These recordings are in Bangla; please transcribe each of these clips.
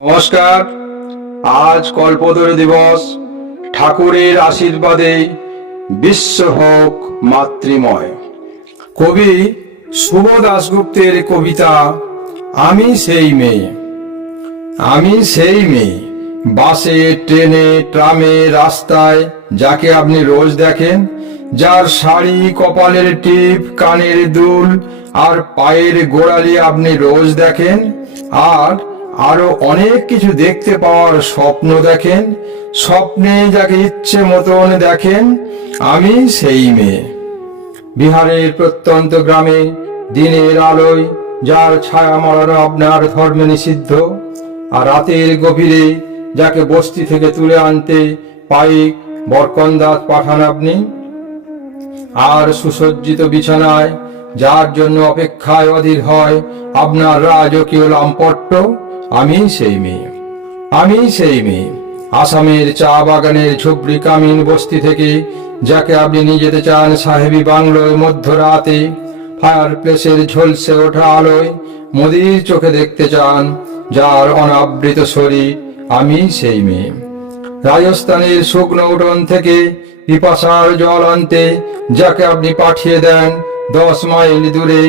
নমস্কার। আজ কল্পতরু দিবস। ঠাকুরের আশীর্বাদে বিশ্ব হোক মাতৃময়। কবি শুভ দাশগুপ্তের কবিতা আমি সেই মেয়ে। আমি সেই মেয়ে, বাসে, ট্রেনে, ট্রামে, রাস্তায় যাকে আপনি রোজ দেখেন, যার শাড়ি, কপালের টিপ, কানের দুল আর পায়ের গোড়ালি আপনি রোজ দেখেন, আর আরো অনেক কিছু দেখতে পাওয়ার স্বপ্ন দেখেন। স্বপ্নে যাকে ইচ্ছে মতন দেখেন, আমি সেই মেয়ে। বিহারের প্রত্যন্ত গ্রামে দিনের আলোয় যার ছায়া মরানো আপনার ধর্মে নিষিদ্ধ, আর রাতের গভীরে যাকে বস্তি থেকে তুলে আনতে পাইক বরকন্দাজ পাঠান আপনি, আর সুসজ্জিত বিছানায় যার জন্য অপেক্ষায় অধীর হয় আপনার রাজকীয় লাম্পট্য, আমি সেই মেয়ে। আমি সেই মেয়ে। আসামের চা বাগানের ঝুপড়ি কামিন বস্তি থেকে যাকে আপনি নিয়ে যেতে চান সাহেবী বাংলোয় মধ্যরাতে, ফায়ার প্লেসের ঝলসে ওঠা আলোয় মোদির চোখে দেখতে চান যার অনাবৃত শরীর, আমি সেই মেয়ে। রাজস্থানের শুকনো উঠোন থেকে পিপাসার জল আনতে যাকে আপনি পাঠিয়ে দেন 10 মাইল দূরে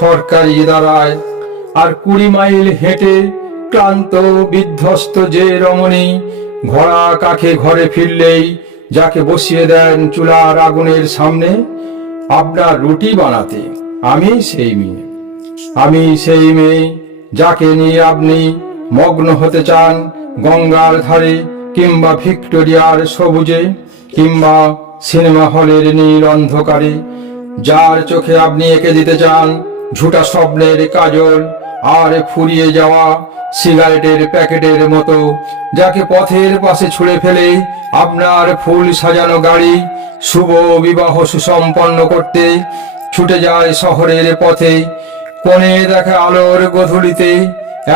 সরকারি ইদারায়, আর 20 মাইল হেঁটে ক্লান্ত বিধ্বস্ত যে রমণী ঘোড়া কাখে ঘরে ফিরলেই যাকে বসিয়ে দেন চুলার আগুনের সামনে আপনার রুটি বানাতে, আমি সেই মেয়ে। আমি সেই মেয়ে যাকে নিয়ে আপনি মগ্ন হতে চান গঙ্গার ধারে, কিংবা ভিক্টোরিয়ার সবুজে, কিংবা সিনেমা হলের নীল অন্ধকারে, যার চোখে আপনি এঁকে দিতে চান ঝুটা স্বপ্নের কাজল আর ফুরিয়ে যাওয়া সিগারেটের প্যাকেটের মতো, যাকে পথের পাশে ছুঁড়ে ফেলে আপনার ফুল সাজানো গাড়ি শুভ বিবাহ সুসম্পন্ন করতে ছুটে যায় শহরের পথে। কোণে দেখা আলোর গধূলিতে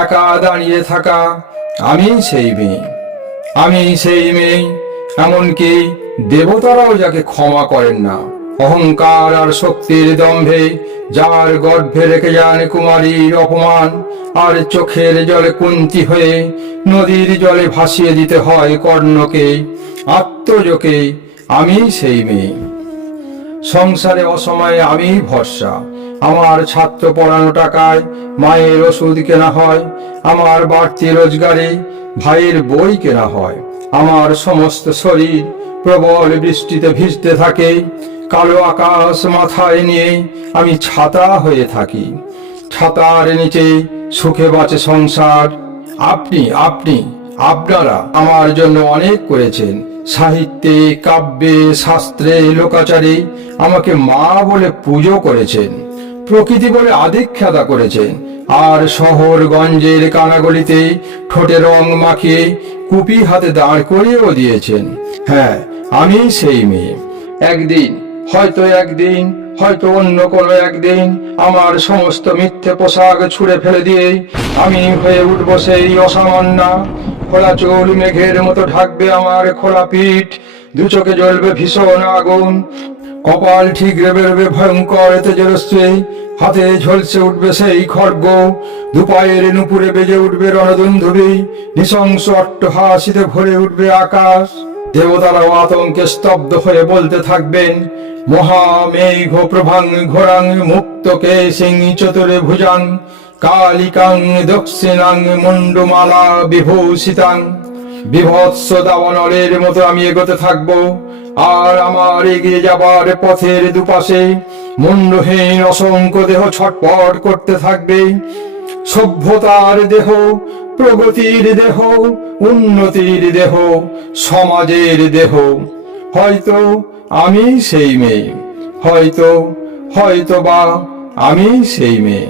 একা দাঁড়িয়ে থাকা, আমি সেই মেয়ে। আমি সেই মেয়ে। এমনকি দেবতারাও যাকে ক্ষমা করেন না অহংকার আর শক্তির দম্ভে, যার গর্ভে রেখে যান কুমারীর অপমান, আর চোখের জলে কুন্তি হয়ে নদীর জলে ভাসিয়ে দিতে হয় কর্ণকে, আত্মজকে, আমি সেই মেয়ে। সংসারে অসময়ে আমি ভরসা। আমার ছাত্র পড়ানো টাকায় মায়ের ওষুধ কেনা হয়, আমার বাড়তি রোজগারে ভাইয়ের বই কেনা হয়। আমার সমস্ত শরীর প্রবল বৃষ্টিতে ভিজতে থাকে, কালো আকাশ মাথায় নিয়ে আমি ছাতা হয়ে থাকি। ছাতার নিচে সুখে বাঁচে সংসার। আপনারা আমার জন্য অনেক করেছেন। সাহিত্যে, কাব্যে, শাস্ত্রে, লোকাচারে আমাকে মা বলে পুজো করেছেন, প্রকৃতি বলে আদিখ্যাতা করেছেন, আর শহর গঞ্জের কানাগলিতে ঠোঁটে রং মাখিয়ে কুপি হাতে দাঁড় করিয়েও দিয়েছেন। হ্যাঁ, আমি সেই মেয়ে। একদিন, হয়তো অন্য কোনো একদিন আমার সমস্ত মিথ্যে পোশাক ছুঁড়ে ফেলে দিয়ে আমি হয়ে উঠবো সেই অসামান্য। খোলা চুল মেঘের মতো ঢাকবে আমার খোলা পিঠ, দু চোখে জ্বলবে ভীষণ আগুন, কপাল ঠিকরে বেরোবে ভয়ঙ্কর তেজস্বী, হাতে ঝলসে উঠবে সেই খড়গ, দুপায়ের নুপুরে বেজে উঠবে রণদুন্ধুবি, নৃশংস অট্টহাসিতে ভরে উঠবে আকাশ। দেবতারাও আতঙ্কে স্তব্ধ হয়ে বলতে থাকবেন মহামেঘ প্রভাং ঘোরাং মুক্তকে সিং চতুরে ভুজাং কালিকাং দক্ষিণাং মুন্ডমালা বিভূষিতাং। বিভৎস দাবানলের মতো আমি এগোতে থাকবো, আর আমার এগিয়ে যাবার পথের দুপাশে মুন্ডহীন অসংখ্য দেহ ছটপট করতে থাকবে। সভ্যতার দেহ, প্রগতির দেহ, উন্নতির দেহ, সমাজের দেহ। হয়তো আমি সেই মেয়ে, হয়তো বা আমি সেই মেয়ে।